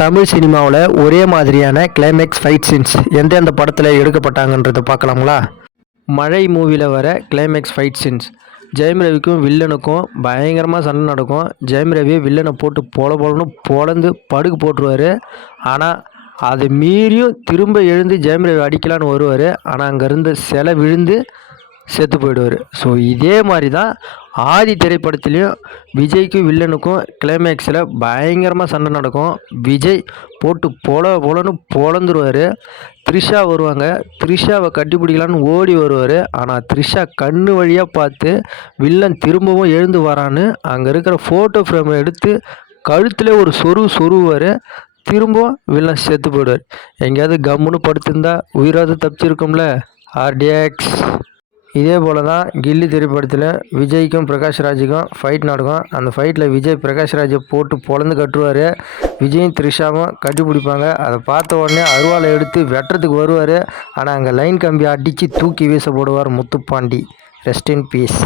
தமிழ் சினிமாவில் ஒரே மாதிரியான கிளைமேக்ஸ் ஃபைட் சீன்ஸ் எந்தெந்த படத்தில் எடுக்கப்பட்டாங்கன்றதை பார்க்கலாங்களா? மழை மூவியில் வர கிளைமேக்ஸ் ஃபைட் சீன்ஸ். ஜெயம் ரவிக்கும் வில்லனுக்கும் பயங்கரமாக சண்டை நடக்கும். ஜெயம் ரவி வில்லனை போட்டு பொலன்னு பொழந்து படுகு போட்டுருவார். ஆனால் அதை மீறியும் திரும்ப எழுந்து ஜெயம் ரவி அடிக்கலான்னு வருவார். ஆனால் அங்கேருந்து சிலை விழுந்து செத்து போயிடுவார். ஸோ இதே மாதிரி தான் ஆதி திரைப்படத்துலேயும் விஜய்க்கும் வில்லனுக்கும் கிளைமேக்ஸில் பயங்கரமாக சண்டை நடக்கும். விஜய் போட்டு பொலன்னு பொழந்துருவார். த்ரிஷா வருவாங்க. த்ரிஷாவை கட்டிப்பிடிக்கலான்னு ஓடி வருவார். ஆனால் த்ரிஷா கண்ணு வழியாக பார்த்து வில்லன் திரும்பவும் எழுந்து வரான்னு அங்கே இருக்கிற ஃபோட்டோ ஃப்ரேமை எடுத்து கழுத்தில் ஒரு சொருவார். திரும்பவும் வில்லன் செத்து போயிடுவார். எங்கேயாவது கம்முன்னு படுத்திருந்தா உயிராவது தப்பிச்சிருக்கும்ல. ஆர்டிஎக்ஸ். இதே போல் தான் கில்லி திரைப்படத்தில் விஜய்க்கும் பிரகாஷ்ராஜுக்கும் ஃபைட் நடக்கும். அந்த ஃபைட்டில் விஜய் பிரகாஷ்ராஜை போட்டு பொழந்து கட்டுருவார். விஜயும் த்ரிஷாவும் கட்டி பிடிப்பாங்க. அதை பார்த்த உடனே அருவாளை எடுத்து வெட்டுறதுக்கு வருவார். ஆனால் அங்கே லைன் கம்பி அடித்து தூக்கி வீச போடுவார் முத்துப்பாண்டி. Rest in peace.